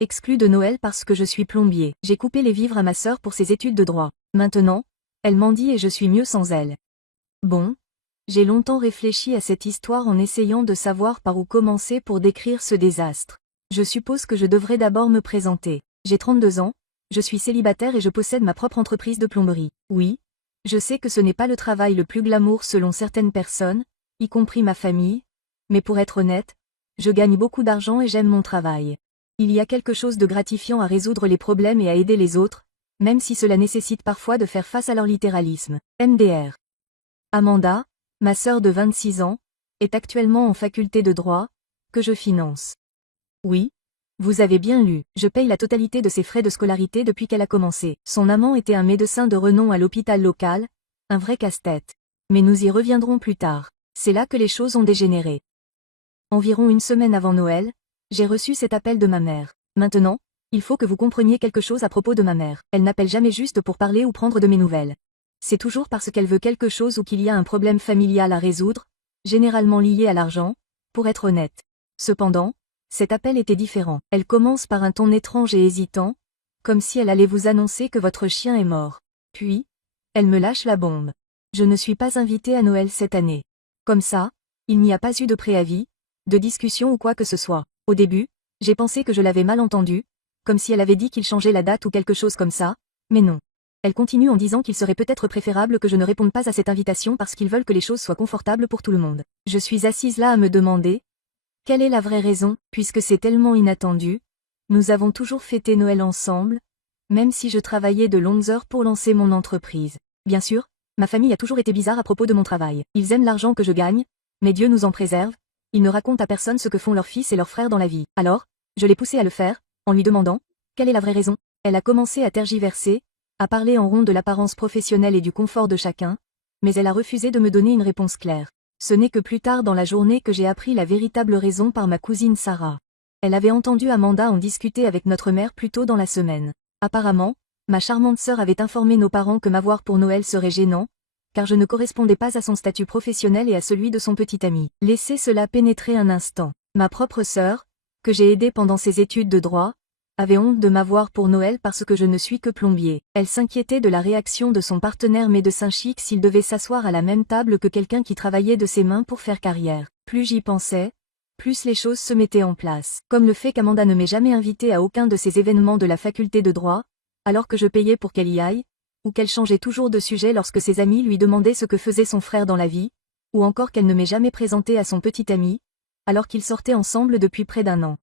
exclue de Noël parce que je suis plombier. J'ai coupé les vivres à ma sœur pour ses études de droit. Maintenant, elle mendie et je suis mieux sans elle. Bon, j'ai longtemps réfléchi à cette histoire en essayant de savoir par où commencer pour décrire ce désastre. Je suppose que je devrais d'abord me présenter. J'ai 32 ans, je suis célibataire et je possède ma propre entreprise de plomberie. Oui, je sais que ce n'est pas le travail le plus glamour selon certaines personnes, y compris ma famille, mais pour être honnête, je gagne beaucoup d'argent et j'aime mon travail. Il y a quelque chose de gratifiant à résoudre les problèmes et à aider les autres, même si cela nécessite parfois de faire face à leur littéralisme. MDR. Amanda, ma sœur de 26 ans, est actuellement en faculté de droit, que je finance. Oui, vous avez bien lu, je paye la totalité de ses frais de scolarité depuis qu'elle a commencé. Son amant était un médecin de renom à l'hôpital local, un vrai casse-tête. Mais nous y reviendrons plus tard. C'est là que les choses ont dégénéré. Environ une semaine avant Noël, j'ai reçu cet appel de ma mère. Maintenant, il faut que vous compreniez quelque chose à propos de ma mère. Elle n'appelle jamais juste pour parler ou prendre de mes nouvelles. C'est toujours parce qu'elle veut quelque chose ou qu'il y a un problème familial à résoudre, généralement lié à l'argent, pour être honnête. Cependant, cet appel était différent. Elle commence par un ton étrange et hésitant, comme si elle allait vous annoncer que votre chien est mort. Puis, elle me lâche la bombe. Je ne suis pas invitée à Noël cette année. Comme ça, il n'y a pas eu de préavis, de discussion ou quoi que ce soit. Au début, j'ai pensé que je l'avais mal entendu, comme si elle avait dit qu'il changeait la date ou quelque chose comme ça, mais non. Elle continue en disant qu'il serait peut-être préférable que je ne réponde pas à cette invitation parce qu'ils veulent que les choses soient confortables pour tout le monde. Je suis assise là à me demander, quelle est la vraie raison, puisque c'est tellement inattendu? Nous avons toujours fêté Noël ensemble, même si je travaillais de longues heures pour lancer mon entreprise. Bien sûr, ma famille a toujours été bizarre à propos de mon travail. Ils aiment l'argent que je gagne, mais Dieu nous en préserve, ils ne racontent à personne ce que font leurs fils et leurs frères dans la vie. Alors, je l'ai poussée à le faire, en lui demandant, quelle est la vraie raison? Elle a commencé à tergiverser, à parler en rond de l'apparence professionnelle et du confort de chacun, mais elle a refusé de me donner une réponse claire. Ce n'est que plus tard dans la journée que j'ai appris la véritable raison par ma cousine Sarah. Elle avait entendu Amanda en discuter avec notre mère plus tôt dans la semaine. Apparemment, ma charmante sœur avait informé nos parents que m'avoir pour Noël serait gênant, car je ne correspondais pas à son statut professionnel et à celui de son petit ami. Laissez cela pénétrer un instant. Ma propre sœur, que j'ai aidée pendant ses études de droit, avait honte de m'avoir pour Noël parce que je ne suis que plombier. Elle s'inquiétait de la réaction de son partenaire médecin chic s'il devait s'asseoir à la même table que quelqu'un qui travaillait de ses mains pour faire carrière. Plus j'y pensais, plus les choses se mettaient en place. Comme le fait qu'Amanda ne m'ait jamais invitée à aucun de ces événements de la faculté de droit, alors que je payais pour qu'elle y aille, ou qu'elle changeait toujours de sujet lorsque ses amis lui demandaient ce que faisait son frère dans la vie, ou encore qu'elle ne m'ait jamais présentée à son petit ami, alors qu'ils sortaient ensemble depuis près d'un an.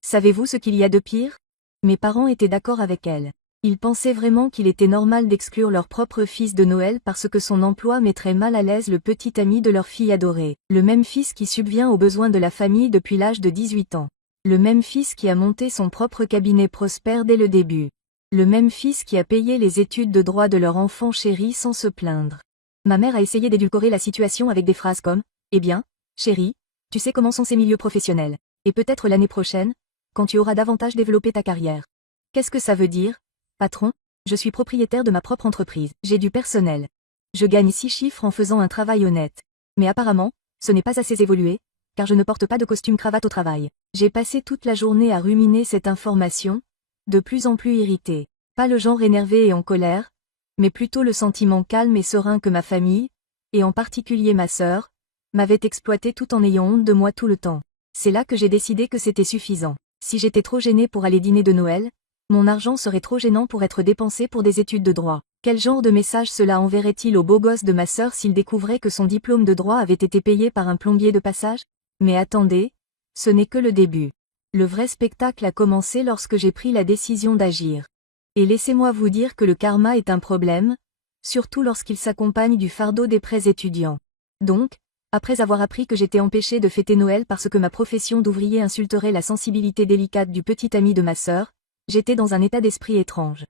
Savez-vous ce qu'il y a de pire? Mes parents étaient d'accord avec elle. Ils pensaient vraiment qu'il était normal d'exclure leur propre fils de Noël parce que son emploi mettrait mal à l'aise le petit ami de leur fille adorée. Le même fils qui subvient aux besoins de la famille depuis l'âge de 18 ans. Le même fils qui a monté son propre cabinet prospère dès le début. Le même fils qui a payé les études de droit de leur enfant chéri sans se plaindre. Ma mère a essayé d'édulcorer la situation avec des phrases comme « Eh bien, chérie, tu sais comment sont ces milieux professionnels. Et peut-être l'année prochaine, quand tu auras davantage développé ta carrière. » Qu'est-ce que ça veut dire? Patron, je suis propriétaire de ma propre entreprise. J'ai du personnel. Je gagne 6 chiffres en faisant un travail honnête. Mais apparemment, ce n'est pas assez évolué, car je ne porte pas de costume cravate au travail. J'ai passé toute la journée à ruminer cette information, de plus en plus irritée. Pas le genre énervé et en colère, mais plutôt le sentiment calme et serein que ma famille, et en particulier ma sœur, m'avait exploité tout en ayant honte de moi tout le temps. C'est là que j'ai décidé que c'était suffisant. Si j'étais trop gênée pour aller dîner de Noël, mon argent serait trop gênant pour être dépensé pour des études de droit. Quel genre de message cela enverrait-il au beau gosse de ma sœur s'il découvrait que son diplôme de droit avait été payé par un plombier de passage? Mais attendez, ce n'est que le début. Le vrai spectacle a commencé lorsque j'ai pris la décision d'agir. Et laissez-moi vous dire que le karma est un problème, surtout lorsqu'il s'accompagne du fardeau des prêts étudiants. Donc, après avoir appris que j'étais empêchée de fêter Noël parce que ma profession d'ouvrier insulterait la sensibilité délicate du petit ami de ma sœur, j'étais dans un état d'esprit étrange.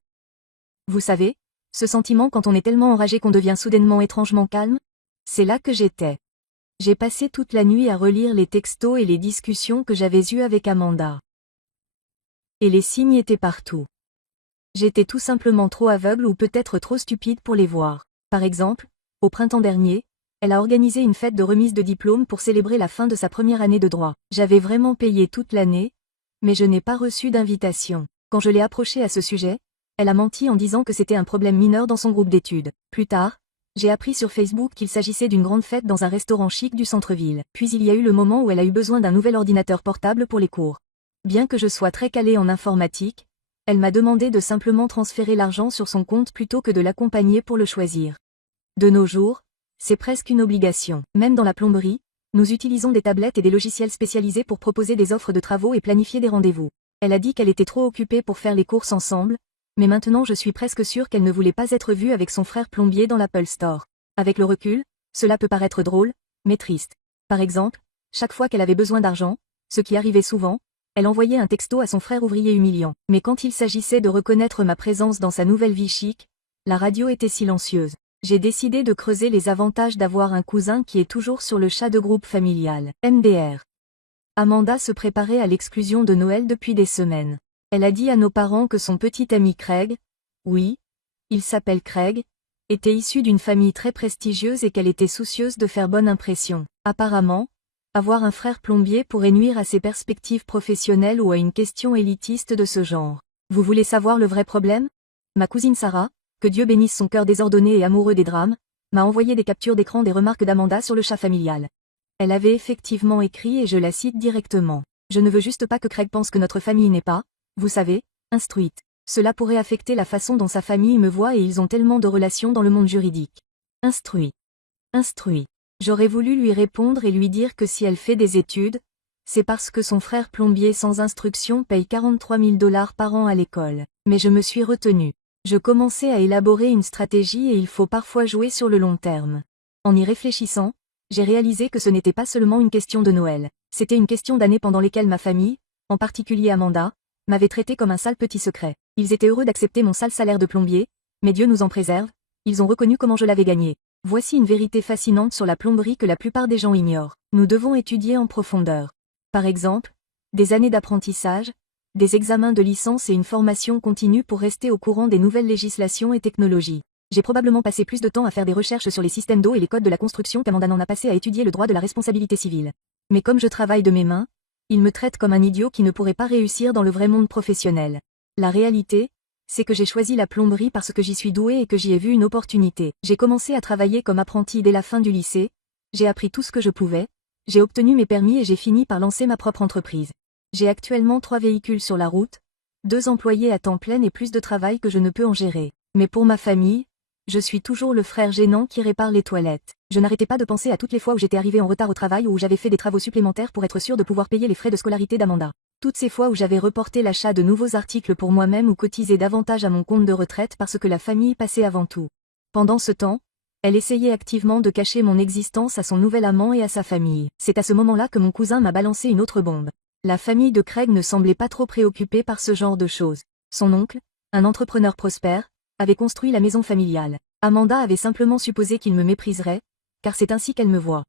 Vous savez, ce sentiment quand on est tellement enragé qu'on devient soudainement étrangement calme? C'est là que j'étais. J'ai passé toute la nuit à relire les textos et les discussions que j'avais eues avec Amanda. Et les signes étaient partout. J'étais tout simplement trop aveugle ou peut-être trop stupide pour les voir. Par exemple, au printemps dernier, elle a organisé une fête de remise de diplôme pour célébrer la fin de sa première année de droit. J'avais vraiment payé toute l'année, Mais je n'ai pas reçu d'invitation. Quand je l'ai approchée à ce sujet, elle a menti en disant que c'était un problème mineur dans son groupe d'études. Plus tard, j'ai appris sur Facebook qu'il s'agissait d'une grande fête dans un restaurant chic du centre-ville. Puis il y a eu le moment où elle a eu besoin d'un nouvel ordinateur portable pour les cours. Bien que je sois très calée en informatique, elle m'a demandé de simplement transférer l'argent sur son compte plutôt que de l'accompagner pour le choisir. De nos jours, c'est presque une obligation. Même dans la plomberie, nous utilisons des tablettes et des logiciels spécialisés pour proposer des offres de travaux et planifier des rendez-vous. Elle a dit qu'elle était trop occupée pour faire les courses ensemble, mais maintenant je suis presque sûre qu'elle ne voulait pas être vue avec son frère plombier dans l'Apple Store. Avec le recul, cela peut paraître drôle, mais triste. Par exemple, chaque fois qu'elle avait besoin d'argent, ce qui arrivait souvent, elle envoyait un texto à son frère ouvrier humiliant. Mais quand il s'agissait de reconnaître ma présence dans sa nouvelle vie chic, la radio était silencieuse. J'ai décidé de creuser les avantages d'avoir un cousin qui est toujours sur le chat de groupe familial. MDR. Amanda se préparait à l'exclusion de Noël depuis des semaines. Elle a dit à nos parents que son petit ami Craig, oui, il s'appelle Craig, était issu d'une famille très prestigieuse et qu'elle était soucieuse de faire bonne impression. Apparemment, avoir un frère plombier pourrait nuire à ses perspectives professionnelles ou à une question élitiste de ce genre. Vous voulez savoir le vrai problème? Ma cousine Sarah, que Dieu bénisse son cœur désordonné et amoureux des drames, m'a envoyé des captures d'écran des remarques d'Amanda sur le chat familial. Elle avait effectivement écrit et je la cite directement. Je ne veux juste pas que Craig pense que notre famille n'est pas, vous savez, instruite. Cela pourrait affecter la façon dont sa famille me voit et ils ont tellement de relations dans le monde juridique. Instruit. Instruit. J'aurais voulu lui répondre et lui dire que si elle fait des études, c'est parce que son frère plombier sans instruction paye 43 000 $ par an à l'école. Mais je me suis retenue. Je commençais à élaborer une stratégie et il faut parfois jouer sur le long terme. En y réfléchissant, j'ai réalisé que ce n'était pas seulement une question de Noël, c'était une question d'années pendant lesquelles ma famille, en particulier Amanda, m'avait traité comme un sale petit secret. Ils étaient heureux d'accepter mon sale salaire de plombier, mais Dieu nous en préserve, ils ont reconnu comment je l'avais gagné. Voici une vérité fascinante sur la plomberie que la plupart des gens ignorent. Nous devons étudier en profondeur. Par exemple, des années d'apprentissage, des examens de licence et une formation continue pour rester au courant des nouvelles législations et technologies. J'ai probablement passé plus de temps à faire des recherches sur les systèmes d'eau et les codes de la construction qu'Amanda n'en a passé à étudier le droit de la responsabilité civile. Mais comme je travaille de mes mains, ils me traitent comme un idiot qui ne pourrait pas réussir dans le vrai monde professionnel. La réalité, c'est que j'ai choisi la plomberie parce que j'y suis douée et que j'y ai vu une opportunité. J'ai commencé à travailler comme apprenti dès la fin du lycée, j'ai appris tout ce que je pouvais, j'ai obtenu mes permis et j'ai fini par lancer ma propre entreprise. J'ai actuellement 3 véhicules sur la route, 2 employés à temps plein et plus de travail que je ne peux en gérer. Mais pour ma famille, je suis toujours le frère gênant qui répare les toilettes. Je n'arrêtais pas de penser à toutes les fois où j'étais arrivé en retard au travail ou où j'avais fait des travaux supplémentaires pour être sûr de pouvoir payer les frais de scolarité d'Amanda. Toutes ces fois où j'avais reporté l'achat de nouveaux articles pour moi-même ou cotisé davantage à mon compte de retraite parce que la famille passait avant tout. Pendant ce temps, elle essayait activement de cacher mon existence à son nouvel amant et à sa famille. C'est à ce moment-là que mon cousin m'a balancé une autre bombe. La famille de Craig ne semblait pas trop préoccupée par ce genre de choses. Son oncle, un entrepreneur prospère, avait construit la maison familiale. Amanda avait simplement supposé qu'il me mépriserait, car c'est ainsi qu'elle me voit.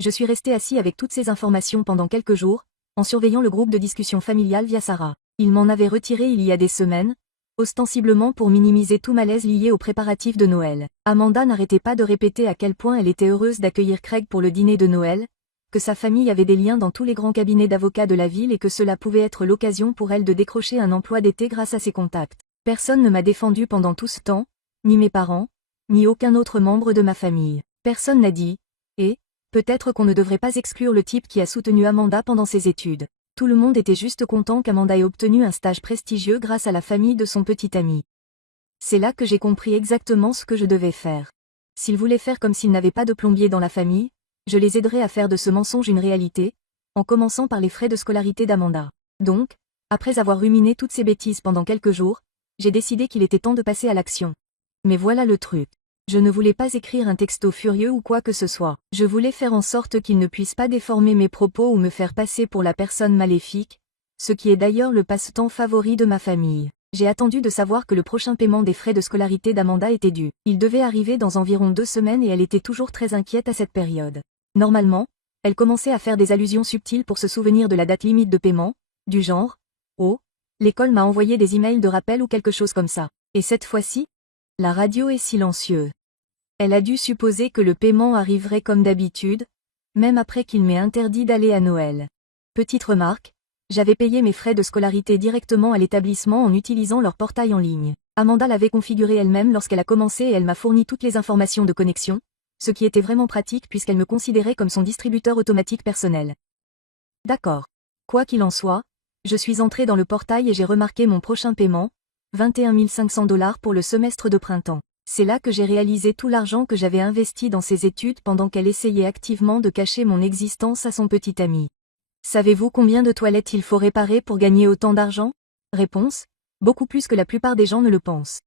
Je suis resté assis avec toutes ces informations pendant quelques jours, en surveillant le groupe de discussion familiale via Sarah. Il m'en avait retiré il y a des semaines, ostensiblement pour minimiser tout malaise lié aux préparatifs de Noël. Amanda n'arrêtait pas de répéter à quel point elle était heureuse d'accueillir Craig pour le dîner de Noël, que sa famille avait des liens dans tous les grands cabinets d'avocats de la ville et que cela pouvait être l'occasion pour elle de décrocher un emploi d'été grâce à ses contacts. Personne ne m'a défendu pendant tout ce temps, ni mes parents, ni aucun autre membre de ma famille. Personne n'a dit « Et, peut-être qu'on ne devrait pas exclure le type qui a soutenu Amanda pendant ses études ». Tout le monde était juste content qu'Amanda ait obtenu un stage prestigieux grâce à la famille de son petit ami. C'est là que j'ai compris exactement ce que je devais faire. S'ils voulaient faire comme s'ils n'avaient pas de plombier dans la famille, je les aiderais à faire de ce mensonge une réalité, en commençant par les frais de scolarité d'Amanda. Donc, après avoir ruminé toutes ces bêtises pendant quelques jours, j'ai décidé qu'il était temps de passer à l'action. Mais voilà le truc. Je ne voulais pas écrire un texto furieux ou quoi que ce soit. Je voulais faire en sorte qu'il ne puisse pas déformer mes propos ou me faire passer pour la personne maléfique, ce qui est d'ailleurs le passe-temps favori de ma famille. J'ai attendu de savoir que le prochain paiement des frais de scolarité d'Amanda était dû. Il devait arriver dans environ 2 semaines et elle était toujours très inquiète à cette période. Normalement, elle commençait à faire des allusions subtiles pour se souvenir de la date limite de paiement, du genre « Oh, l'école m'a envoyé des emails de rappel ou quelque chose comme ça. » Et cette fois-ci, la radio est silencieuse. Elle a dû supposer que le paiement arriverait comme d'habitude, même après qu'il m'ait interdit d'aller à Noël. Petite remarque, J'avais payé mes frais de scolarité directement à l'établissement en utilisant leur portail en ligne. Amanda l'avait configuré elle-même lorsqu'elle a commencé et elle m'a fourni toutes les informations de connexion, ce qui était vraiment pratique puisqu'elle me considérait comme son distributeur automatique personnel. D'accord. Quoi qu'il en soit, je suis entré dans le portail et j'ai remarqué mon prochain paiement, 21 500 $ pour le semestre de printemps. C'est là que j'ai réalisé tout l'argent que j'avais investi dans ses études pendant qu'elle essayait activement de cacher mon existence à son petit ami. Savez-vous combien de toilettes il faut réparer pour gagner autant d'argent? Réponse: beaucoup plus que la plupart des gens ne le pensent.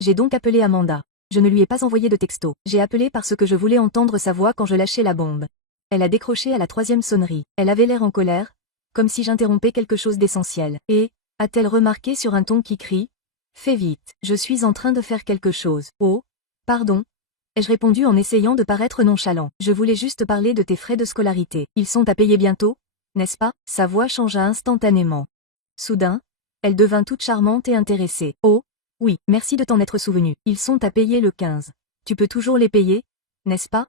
J'ai donc appelé Amanda. Je ne lui ai pas envoyé de texto. J'ai appelé parce que je voulais entendre sa voix quand je lâchais la bombe. Elle a décroché à la 3e sonnerie. Elle avait l'air en colère, comme si j'interrompais quelque chose d'essentiel. Et, a-t-elle remarqué sur un ton qui crie: fais vite, je suis en train de faire quelque chose. Oh, pardon, ai-je répondu en essayant de paraître nonchalant. Je voulais juste parler de tes frais de scolarité. Ils sont à payer bientôt, n'est-ce pas? Sa voix changea instantanément. Soudain, elle devint toute charmante et intéressée. Oh, oui, merci de t'en être souvenu. Ils sont à payer le 15. Tu peux toujours les payer, n'est-ce pas?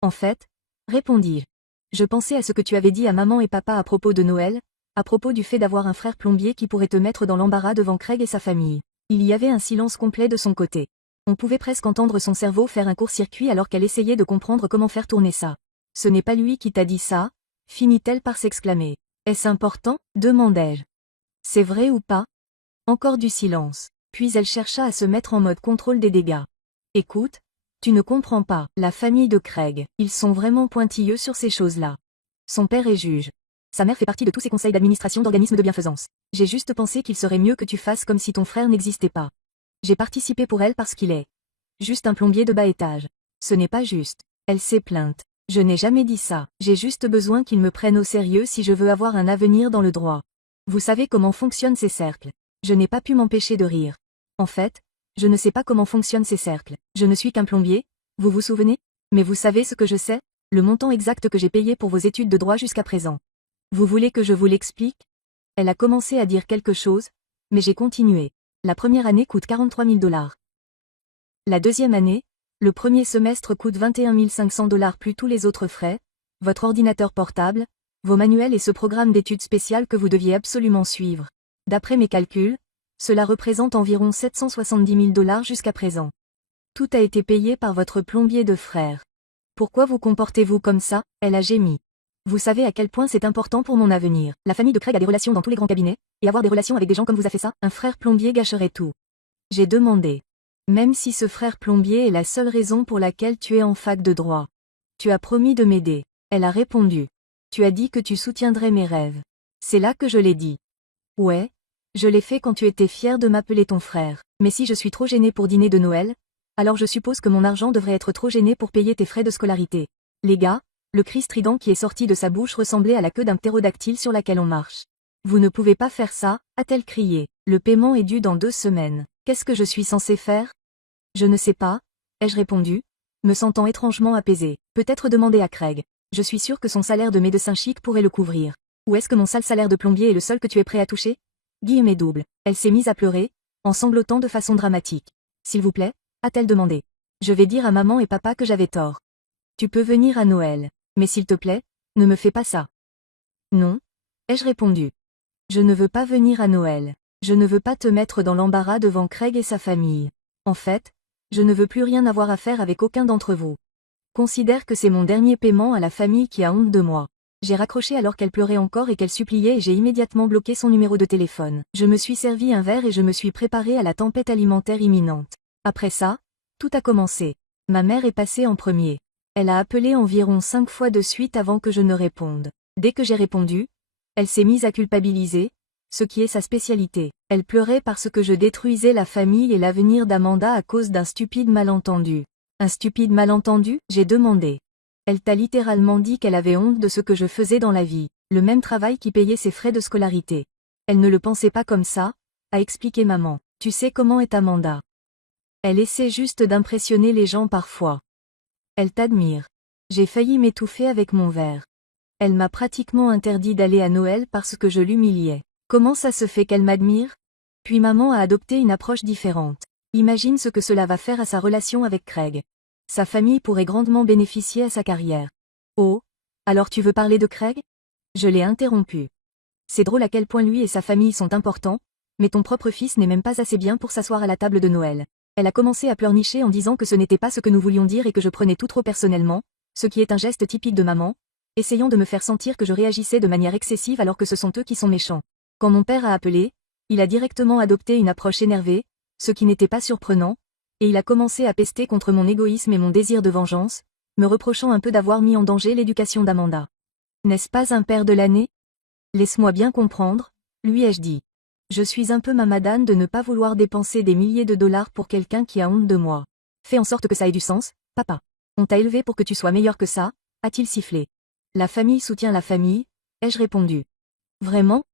En fait, répondis-je. Je pensais à ce que tu avais dit à maman et papa à propos de Noël, à propos du fait d'avoir un frère plombier qui pourrait te mettre dans l'embarras devant Craig et sa famille. Il y avait un silence complet de son côté. On pouvait presque entendre son cerveau faire un court-circuit alors qu'elle essayait de comprendre comment faire tourner ça. Ce n'est pas lui qui t'a dit ça, finit-elle par s'exclamer. Est-ce important? Demandai-je. C'est vrai ou pas? Encore du silence. Puis elle chercha à se mettre en mode contrôle des dégâts. Écoute, tu ne comprends pas, la famille de Craig, ils sont vraiment pointilleux sur ces choses-là. Son père est juge. Sa mère fait partie de tous ces conseils d'administration d'organismes de bienfaisance. J'ai juste pensé qu'il serait mieux que tu fasses comme si ton frère n'existait pas. J'ai participé pour elle parce qu'il est juste un plombier de bas étage. Ce n'est pas juste. Elle s'est plainte. Je n'ai jamais dit ça. J'ai juste besoin qu'il me prenne au sérieux si je veux avoir un avenir dans le droit. Vous savez comment fonctionnent ces cercles. Je n'ai pas pu m'empêcher de rire. En fait, je ne sais pas comment fonctionnent ces cercles. Je ne suis qu'un plombier, vous vous souvenez? Mais vous savez ce que je sais? Le montant exact que j'ai payé pour vos études de droit jusqu'à présent. Vous voulez que je vous l'explique? Elle a commencé à dire quelque chose, mais j'ai continué. La première année coûte 43 000 $. La deuxième année, le premier semestre coûte 21 500 $ plus tous les autres frais, votre ordinateur portable, vos manuels et ce programme d'études spéciales que vous deviez absolument suivre. D'après mes calculs, cela représente environ 770 000 $ jusqu'à présent. Tout a été payé par votre plombier de frère. Pourquoi vous comportez-vous comme ça? Elle a gémi. Vous savez à quel point c'est important pour mon avenir. La famille de Craig a des relations dans tous les grands cabinets, et avoir des relations avec des gens comme vous a fait ça, un frère plombier gâcherait tout. J'ai demandé. Même si ce frère plombier est la seule raison pour laquelle tu es en fac de droit. Tu as promis de m'aider. Elle a répondu. Tu as dit que tu soutiendrais mes rêves. C'est là que je l'ai dit. Ouais, je l'ai fait quand tu étais fier de m'appeler ton frère. Mais si je suis trop gênée pour dîner de Noël, alors je suppose que mon argent devrait être trop gêné pour payer tes frais de scolarité. Les gars, le cri strident qui est sorti de sa bouche ressemblait à la queue d'un ptérodactyle sur laquelle on marche. Vous ne pouvez pas faire ça, a-t-elle crié. Le paiement est dû dans 2 semaines. Qu'est-ce que je suis censé faire? Je ne sais pas, ai-je répondu, me sentant étrangement apaisé. Peut-être demander à Craig. Je suis sûr que son salaire de médecin chic pourrait le couvrir. Ou est-ce que mon sale salaire de plombier est le seul que tu es prêt à toucher? Guillemets double. Elle s'est mise à pleurer, en sanglotant de façon dramatique. S'il vous plaît, a-t-elle demandé. Je vais dire à maman et papa que j'avais tort. Tu peux venir à Noël. Mais s'il te plaît, ne me fais pas ça. Non, ai-je répondu. Je ne veux pas venir à Noël. Je ne veux pas te mettre dans l'embarras devant Craig et sa famille. En fait, je ne veux plus rien avoir à faire avec aucun d'entre vous. Considère que c'est mon dernier paiement à la famille qui a honte de moi. J'ai raccroché alors qu'elle pleurait encore et qu'elle suppliait et j'ai immédiatement bloqué son numéro de téléphone. Je me suis servi un verre et je me suis préparé à la tempête alimentaire imminente. Après ça, tout a commencé. Ma mère est passée en premier. Elle a appelé environ 5 fois de suite avant que je ne réponde. Dès que j'ai répondu, elle s'est mise à culpabiliser, ce qui est sa spécialité. Elle pleurait parce que je détruisais la famille et l'avenir d'Amanda à cause d'un stupide malentendu. Un stupide malentendu? J'ai demandé. Elle t'a littéralement dit qu'elle avait honte de ce que je faisais dans la vie, le même travail qui payait ses frais de scolarité. Elle ne le pensait pas comme ça, a expliqué maman. Tu sais comment est Amanda. Elle essaie juste d'impressionner les gens parfois. Elle t'admire. J'ai failli m'étouffer avec mon verre. Elle m'a pratiquement interdit d'aller à Noël parce que je l'humiliais. Comment ça se fait qu'elle m'admire? Puis maman a adopté une approche différente. Imagine ce que cela va faire à sa relation avec Craig. Sa famille pourrait grandement bénéficier à sa carrière. Oh, alors tu veux parler de Craig? Je l'ai interrompu. C'est drôle à quel point lui et sa famille sont importants, mais ton propre fils n'est même pas assez bien pour s'asseoir à la table de Noël. Elle a commencé à pleurnicher en disant que ce n'était pas ce que nous voulions dire et que je prenais tout trop personnellement, ce qui est un geste typique de maman, essayant de me faire sentir que je réagissais de manière excessive alors que ce sont eux qui sont méchants. Quand mon père a appelé, il a directement adopté une approche énervée, ce qui n'était pas surprenant, et il a commencé à pester contre mon égoïsme et mon désir de vengeance, me reprochant un peu d'avoir mis en danger l'éducation d'Amanda. N'est-ce pas un père de l'année? Laisse-moi bien comprendre, lui ai-je dit. Je suis un peu mamadane de ne pas vouloir dépenser des milliers de dollars pour quelqu'un qui a honte de moi. Fais en sorte que ça ait du sens, papa. On t'a élevé pour que tu sois meilleur que ça, a-t-il sifflé. La famille soutient la famille, ai-je répondu. Vraiment?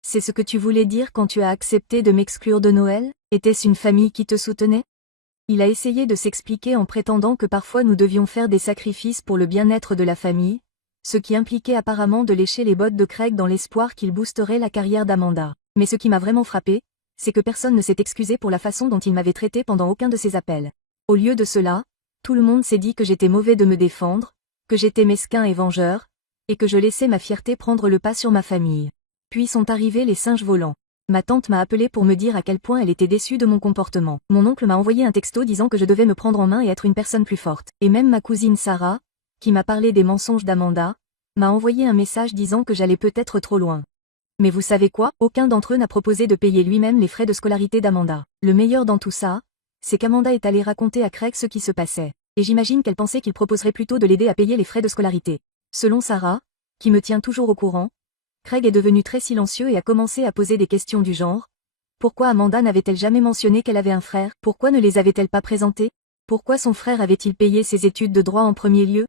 C'est ce que tu voulais dire quand tu as accepté de m'exclure de Noël? Était-ce une famille qui te soutenait? Il a essayé de s'expliquer en prétendant que parfois nous devions faire des sacrifices pour le bien-être de la famille, ce qui impliquait apparemment de lécher les bottes de Craig dans l'espoir qu'il boosterait la carrière d'Amanda. Mais ce qui m'a vraiment frappé, c'est que personne ne s'est excusé pour la façon dont il m'avait traité pendant aucun de ses appels. Au lieu de cela, tout le monde s'est dit que j'étais mauvais de me défendre, que j'étais mesquin et vengeur, et que je laissais ma fierté prendre le pas sur ma famille. Puis sont arrivés les singes volants. Ma tante m'a appelé pour me dire à quel point elle était déçue de mon comportement. Mon oncle m'a envoyé un texto disant que je devais me prendre en main et être une personne plus forte. Et même ma cousine Sarah, qui m'a parlé des mensonges d'Amanda, m'a envoyé un message disant que j'allais peut-être trop loin. Mais vous savez quoi? Aucun d'entre eux n'a proposé de payer lui-même les frais de scolarité d'Amanda. Le meilleur dans tout ça, c'est qu'Amanda est allée raconter à Craig ce qui se passait. Et j'imagine qu'elle pensait qu'il proposerait plutôt de l'aider à payer les frais de scolarité. Selon Sarah, qui me tient toujours au courant, Craig est devenu très silencieux et a commencé à poser des questions du genre. Pourquoi Amanda n'avait-elle jamais mentionné qu'elle avait un frère? Pourquoi ne les avait-elle pas présentés? Pourquoi son frère avait-il payé ses études de droit en premier lieu?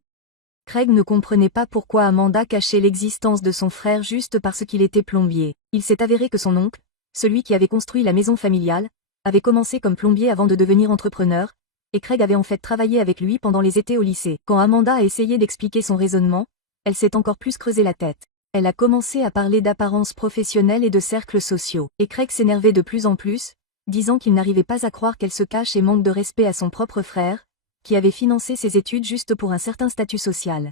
Craig ne comprenait pas pourquoi Amanda cachait l'existence de son frère juste parce qu'il était plombier. Il s'est avéré que son oncle, celui qui avait construit la maison familiale, avait commencé comme plombier avant de devenir entrepreneur, et Craig avait en fait travaillé avec lui pendant les étés au lycée. Quand Amanda a essayé d'expliquer son raisonnement, elle s'est encore plus creusé la tête. Elle a commencé à parler d'apparence professionnelle et de cercles sociaux. Et Craig s'énervait de plus en plus, disant qu'il n'arrivait pas à croire qu'elle se cache et manque de respect à son propre frère, qui avait financé ses études juste pour un certain statut social.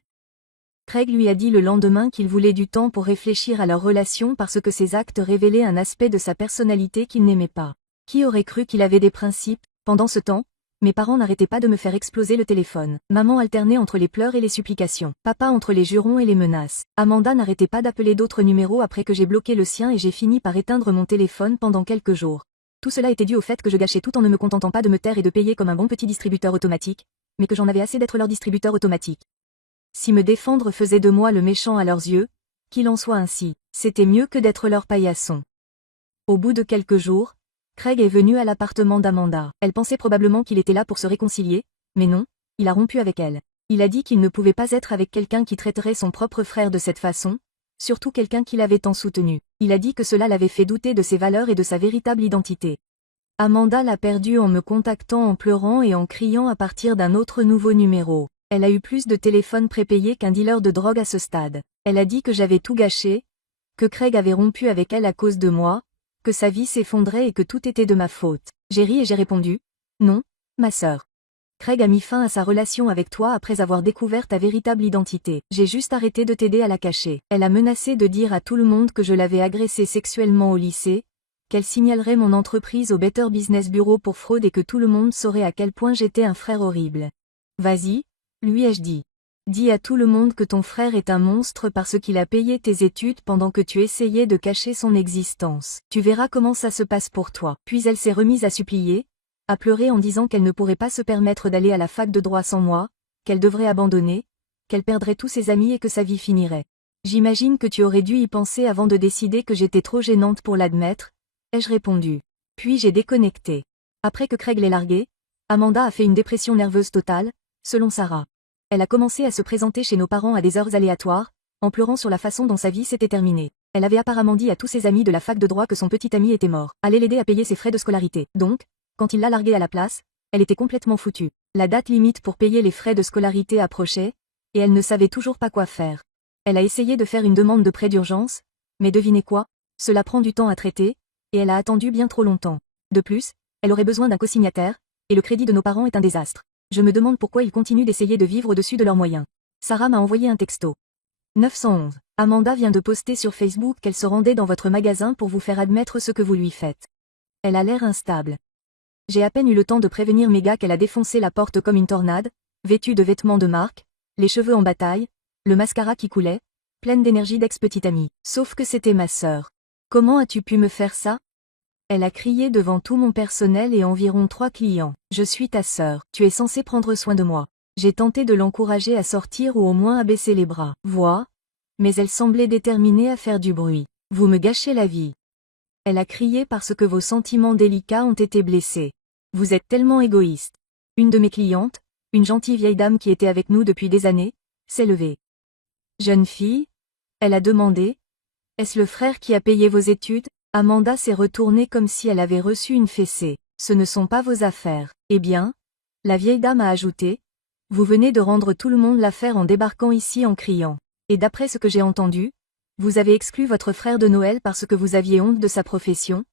Craig lui a dit le lendemain qu'il voulait du temps pour réfléchir à leur relation parce que ses actes révélaient un aspect de sa personnalité qu'il n'aimait pas. Qui aurait cru qu'il avait des principes? Pendant ce temps, mes parents n'arrêtaient pas de me faire exploser le téléphone. Maman alternait entre les pleurs et les supplications. Papa entre les jurons et les menaces. Amanda n'arrêtait pas d'appeler d'autres numéros après que j'ai bloqué le sien et j'ai fini par éteindre mon téléphone pendant quelques jours. Tout cela était dû au fait que je gâchais tout en ne me contentant pas de me taire et de payer comme un bon petit distributeur automatique, mais que j'en avais assez d'être leur distributeur automatique. Si me défendre faisait de moi le méchant à leurs yeux, qu'il en soit ainsi, c'était mieux que d'être leur paillasson. Au bout de quelques jours, Craig est venu à l'appartement d'Amanda. Elle pensait probablement qu'il était là pour se réconcilier, mais non, il a rompu avec elle. Il a dit qu'il ne pouvait pas être avec quelqu'un qui traiterait son propre frère de cette façon, surtout quelqu'un qui l'avait tant soutenu. Il a dit que cela l'avait fait douter de ses valeurs et de sa véritable identité. Amanda l'a perdu en me contactant en pleurant et en criant à partir d'un autre nouveau numéro. Elle a eu plus de téléphones prépayés qu'un dealer de drogue à ce stade. Elle a dit que j'avais tout gâché, que Craig avait rompu avec elle à cause de moi, que sa vie s'effondrait et que tout était de ma faute. J'ai ri et j'ai répondu « Non, ma sœur. Craig a mis fin à sa relation avec toi après avoir découvert ta véritable identité. J'ai juste arrêté de t'aider à la cacher. » Elle a menacé de dire à tout le monde que je l'avais agressée sexuellement au lycée, qu'elle signalerait mon entreprise au Better Business Bureau pour fraude et que tout le monde saurait à quel point j'étais un frère horrible. Vas-y, lui ai-je dit. Dis à tout le monde que ton frère est un monstre parce qu'il a payé tes études pendant que tu essayais de cacher son existence. Tu verras comment ça se passe pour toi. Puis elle s'est remise à supplier, à pleurer en disant qu'elle ne pourrait pas se permettre d'aller à la fac de droit sans moi, qu'elle devrait abandonner, qu'elle perdrait tous ses amis et que sa vie finirait. J'imagine que tu aurais dû y penser avant de décider que j'étais trop gênante pour l'admettre, ai-je répondu. Puis j'ai déconnecté. Après que Craig l'ait largué, Amanda a fait une dépression nerveuse totale, selon Sarah. Elle a commencé à se présenter chez nos parents à des heures aléatoires, en pleurant sur la façon dont sa vie s'était terminée. Elle avait apparemment dit à tous ses amis de la fac de droit que son petit ami était mort. Allait l'aider à payer ses frais de scolarité. Donc, quand il l'a larguée à la place, elle était complètement foutue. La date limite pour payer les frais de scolarité approchait, et elle ne savait toujours pas quoi faire. Elle a essayé de faire une demande de prêt d'urgence, mais devinez quoi? Cela prend du temps à traiter, et elle a attendu bien trop longtemps. De plus, elle aurait besoin d'un cosignataire, et le crédit de nos parents est un désastre. Je me demande pourquoi ils continuent d'essayer de vivre au-dessus de leurs moyens. Sarah m'a envoyé un texto. 911. Amanda vient de poster sur Facebook qu'elle se rendait dans votre magasin pour vous faire admettre ce que vous lui faites. Elle a l'air instable. J'ai à peine eu le temps de prévenir Mega qu'elle a défoncé la porte comme une tornade, vêtue de vêtements de marque, les cheveux en bataille, le mascara qui coulait, pleine d'énergie d'ex-petite amie. Sauf que c'était ma sœur. Comment as-tu pu me faire ça? Elle a crié devant tout mon personnel et environ 3 clients. Je suis ta sœur, tu es censée prendre soin de moi. J'ai tenté de l'encourager à sortir ou au moins à baisser les bras. Vois. Mais elle semblait déterminée à faire du bruit. Vous me gâchez la vie. Elle a crié parce que vos sentiments délicats ont été blessés. Vous êtes tellement égoïste. Une de mes clientes, une gentille vieille dame qui était avec nous depuis des années, s'est levée. Jeune fille? Elle a demandé. Est-ce le frère qui a payé vos études? Amanda s'est retournée comme si elle avait reçu une fessée. Ce ne sont pas vos affaires. Eh bien? La vieille dame a ajouté. Vous venez de rendre tout le monde l'affaire en débarquant ici en criant. Et d'après ce que j'ai entendu, vous avez exclu votre frère de Noël parce que vous aviez honte de sa profession,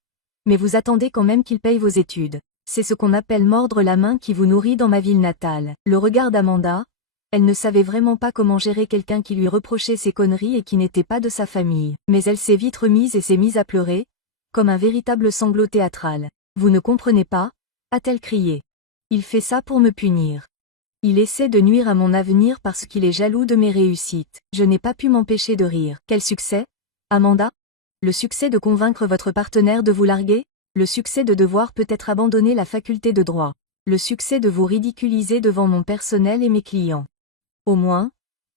mais vous attendez quand même qu'il paye vos études. C'est ce qu'on appelle mordre la main qui vous nourrit dans ma ville natale. Le regard d'Amanda, elle ne savait vraiment pas comment gérer quelqu'un qui lui reprochait ses conneries et qui n'était pas de sa famille. Mais elle s'est vite remise et s'est mise à pleurer, comme un véritable sanglot théâtral. Vous ne comprenez pas? A-t-elle crié. Il fait ça pour me punir. Il essaie de nuire à mon avenir parce qu'il est jaloux de mes réussites. Je n'ai pas pu m'empêcher de rire. Quel succès? Amanda? Le succès de convaincre votre partenaire de vous larguer? Le succès de devoir peut-être abandonner la faculté de droit? Le succès de vous ridiculiser devant mon personnel et mes clients? Au moins,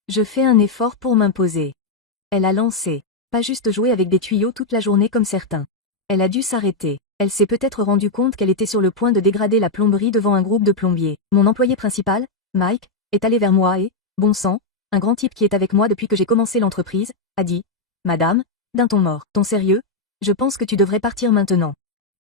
je fais un effort pour m'imposer. Elle a lancé. Pas juste jouer avec des tuyaux toute la journée comme certains. Elle a dû s'arrêter. Elle s'est peut-être rendue compte qu'elle était sur le point de dégrader la plomberie devant un groupe de plombiers. Mon employé principal, Mike, est allé vers moi et, bon sang, un grand type qui est avec moi depuis que j'ai commencé l'entreprise, a dit, Madame, d'un ton mort, ton sérieux? Je pense que tu devrais partir maintenant.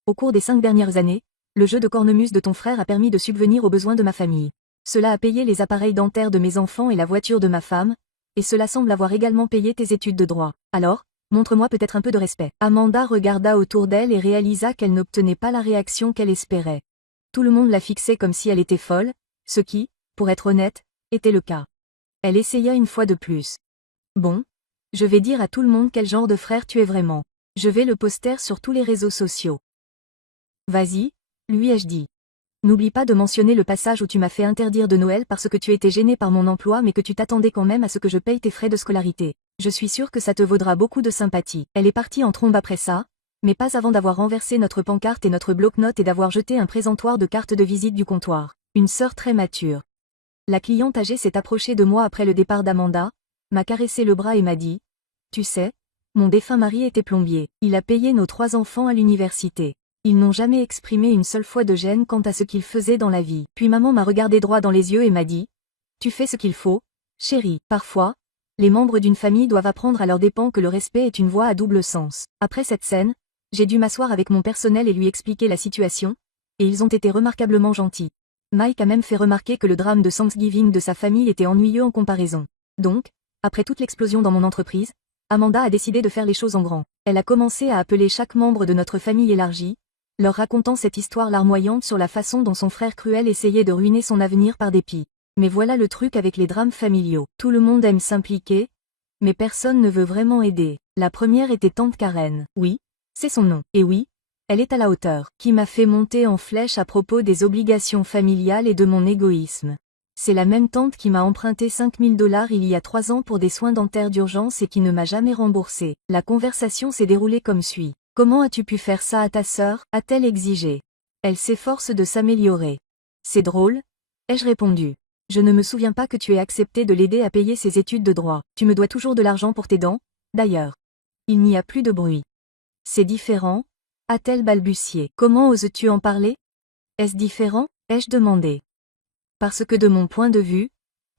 Au cours des 5 dernières années, le jeu de cornemuse de ton frère a permis de subvenir aux besoins de ma famille. Cela a payé les appareils dentaires de mes enfants et la voiture de ma femme, et cela semble avoir également payé tes études de droit. Alors, montre-moi peut-être un peu de respect. Amanda regarda autour d'elle et réalisa qu'elle n'obtenait pas la réaction qu'elle espérait. Tout le monde la fixait comme si elle était folle, ce qui, pour être honnête, était le cas. Elle essaya une fois de plus. Bon, je vais dire à tout le monde quel genre de frère tu es vraiment. Je vais le poster sur tous les réseaux sociaux. Vas-y, lui ai-je dit. N'oublie pas de mentionner le passage où tu m'as fait interdire de Noël parce que tu étais gêné par mon emploi mais que tu t'attendais quand même à ce que je paye tes frais de scolarité. Je suis sûre que ça te vaudra beaucoup de sympathie. Elle est partie en trombe après ça, mais pas avant d'avoir renversé notre pancarte et notre bloc-notes et d'avoir jeté un présentoir de cartes de visite du comptoir. Une sœur très mature. La cliente âgée s'est approchée de moi après le départ d'Amanda, m'a caressé le bras et m'a dit « Tu sais, mon défunt mari était plombier. Il a payé nos 3 enfants à l'université. Ils n'ont jamais exprimé une seule fois de gêne quant à ce qu'ils faisaient dans la vie. » Puis maman m'a regardé droit dans les yeux et m'a dit « Tu fais ce qu'il faut, chérie. Parfois, les membres d'une famille doivent apprendre à leurs dépens que le respect est une voie à double sens. » Après cette scène, j'ai dû m'asseoir avec mon personnel et lui expliquer la situation, et ils ont été remarquablement gentils. Mike a même fait remarquer que le drame de Thanksgiving de sa famille était ennuyeux en comparaison. Donc, après toute l'explosion dans mon entreprise, Amanda a décidé de faire les choses en grand. Elle a commencé à appeler chaque membre de notre famille élargie, leur racontant cette histoire larmoyante sur la façon dont son frère cruel essayait de ruiner son avenir par dépit. Mais voilà le truc avec les drames familiaux. Tout le monde aime s'impliquer, mais personne ne veut vraiment aider. La première était tante Karen. Oui, c'est son nom. Et oui, elle est à la hauteur. Qui m'a fait monter en flèche à propos des obligations familiales et de mon égoïsme. C'est la même tante qui m'a emprunté 5 000 $ il y a 3 ans pour des soins dentaires d'urgence et qui ne m'a jamais remboursé. La conversation s'est déroulée comme suit. Comment as-tu pu faire ça à ta sœur? A-t-elle exigé. Elle s'efforce de s'améliorer. C'est drôle, ai-je répondu. Je ne me souviens pas que tu aies accepté de l'aider à payer ses études de droit. Tu me dois toujours de l'argent pour tes dents, d'ailleurs. Il n'y a plus de bruit. C'est différent, a-t-elle balbutié. Comment oses-tu en parler? Est-ce différent? Ai-je demandé. Parce que de mon point de vue,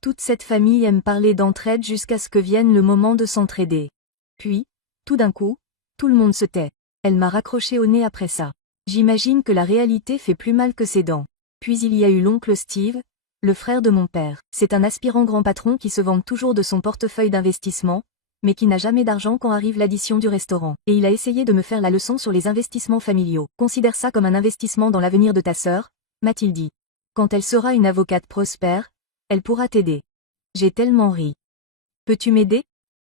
toute cette famille aime parler d'entraide jusqu'à ce que vienne le moment de s'entraider. Puis, tout d'un coup, tout le monde se tait. Elle m'a raccroché au nez après ça. J'imagine que la réalité fait plus mal que ses dents. Puis il y a eu l'oncle Steve, le frère de mon père. C'est un aspirant grand patron qui se vante toujours de son portefeuille d'investissement, mais qui n'a jamais d'argent quand arrive l'addition du restaurant. Et il a essayé de me faire la leçon sur les investissements familiaux. Considère ça comme un investissement dans l'avenir de ta sœur, m'a-t-il dit. Quand elle sera une avocate prospère, elle pourra t'aider. J'ai tellement ri. Peux-tu m'aider?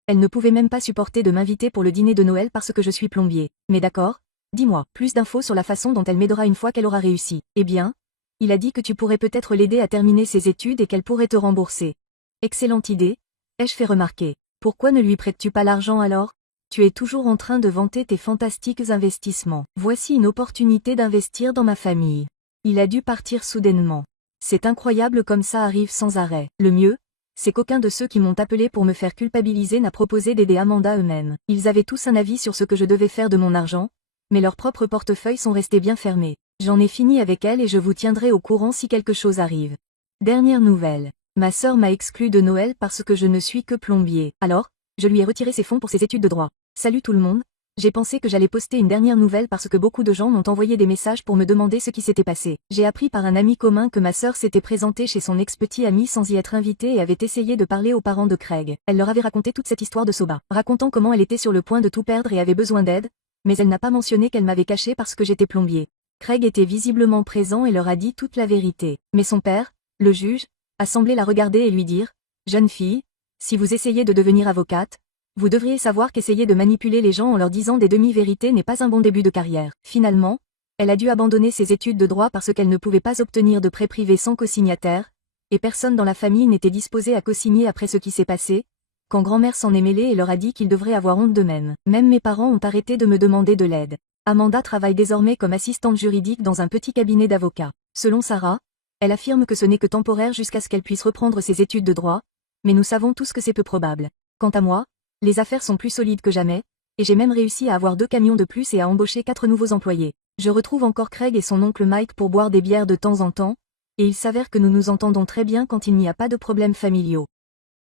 Elle ne pouvait même pas supporter de m'inviter pour le dîner de Noël parce que je suis plombier. Mais d'accord, dis-moi, plus d'infos sur la façon dont elle m'aidera une fois qu'elle aura réussi. Eh bien, il a dit que tu pourrais peut-être l'aider à terminer ses études et qu'elle pourrait te rembourser. Excellente idée, ai-je fait remarquer. Pourquoi ne lui prêtes-tu pas l'argent alors? Tu es toujours en train de vanter tes fantastiques investissements. Voici une opportunité d'investir dans ma famille. Il a dû partir soudainement. C'est incroyable comme ça arrive sans arrêt. Le mieux, c'est qu'aucun de ceux qui m'ont appelé pour me faire culpabiliser n'a proposé d'aider Amanda eux-mêmes. Ils avaient tous un avis sur ce que je devais faire de mon argent, mais leurs propres portefeuilles sont restés bien fermés. J'en ai fini avec elle et je vous tiendrai au courant si quelque chose arrive. Dernière nouvelle. Ma sœur m'a exclu de Noël parce que je ne suis que plombier. Alors, je lui ai retiré ses fonds pour ses études de droit. Salut tout le monde. J'ai pensé que j'allais poster une dernière nouvelle parce que beaucoup de gens m'ont envoyé des messages pour me demander ce qui s'était passé. J'ai appris par un ami commun que ma sœur s'était présentée chez son ex-petit ami sans y être invitée et avait essayé de parler aux parents de Craig. Elle leur avait raconté toute cette histoire de Soba, racontant comment elle était sur le point de tout perdre et avait besoin d'aide, mais elle n'a pas mentionné qu'elle m'avait caché parce que j'étais plombier. Craig était visiblement présent et leur a dit toute la vérité. Mais son père, le juge, a semblé la regarder et lui dire « Jeune fille, si vous essayez de devenir avocate, vous devriez savoir qu'essayer de manipuler les gens en leur disant des demi-vérités n'est pas un bon début de carrière. » Finalement, elle a dû abandonner ses études de droit parce qu'elle ne pouvait pas obtenir de prêt privé sans co-signataire, et personne dans la famille n'était disposé à co-signer après ce qui s'est passé, quand grand-mère s'en est mêlée et leur a dit qu'ils devraient avoir honte d'eux-mêmes. Même mes parents ont arrêté de me demander de l'aide. Amanda travaille désormais comme assistante juridique dans un petit cabinet d'avocats. Selon Sarah, elle affirme que ce n'est que temporaire jusqu'à ce qu'elle puisse reprendre ses études de droit, mais nous savons tous que c'est peu probable. Quant à moi, les affaires sont plus solides que jamais, et j'ai même réussi à avoir 2 camions de plus et à embaucher 4 nouveaux employés. Je retrouve encore Craig et son oncle Mike pour boire des bières de temps en temps, et il s'avère que nous nous entendons très bien quand il n'y a pas de problèmes familiaux.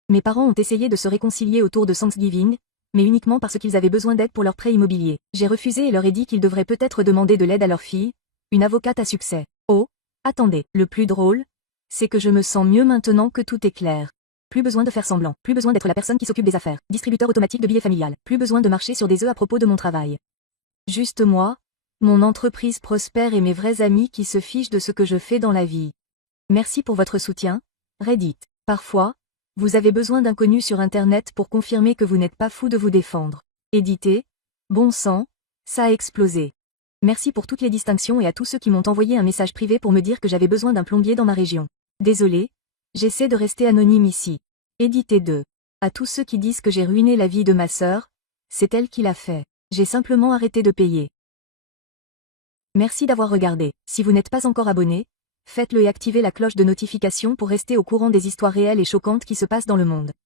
Mes parents ont essayé de se réconcilier autour de Thanksgiving, mais uniquement parce qu'ils avaient besoin d'aide pour leur prêt immobilier. J'ai refusé et leur ai dit qu'ils devraient peut-être demander de l'aide à leur fille, une avocate à succès. Oh, attendez, le plus drôle, c'est que je me sens mieux maintenant que tout est clair. Plus besoin de faire semblant, plus besoin d'être la personne qui s'occupe des affaires, distributeur automatique de billets familial, plus besoin de marcher sur des œufs à propos de mon travail. Juste moi, mon entreprise prospère et mes vrais amis qui se fichent de ce que je fais dans la vie. Merci pour votre soutien, Reddit. Parfois, vous avez besoin d'inconnus sur Internet pour confirmer que vous n'êtes pas fou de vous défendre. Édité, bon sang, ça a explosé. Merci pour toutes les distinctions et à tous ceux qui m'ont envoyé un message privé pour me dire que j'avais besoin d'un plombier dans ma région. Désolé, j'essaie de rester anonyme ici. Édité 2. À tous ceux qui disent que j'ai ruiné la vie de ma sœur, c'est elle qui l'a fait. J'ai simplement arrêté de payer. Merci d'avoir regardé. Si vous n'êtes pas encore abonné, faites-le et activez la cloche de notification pour rester au courant des histoires réelles et choquantes qui se passent dans le monde.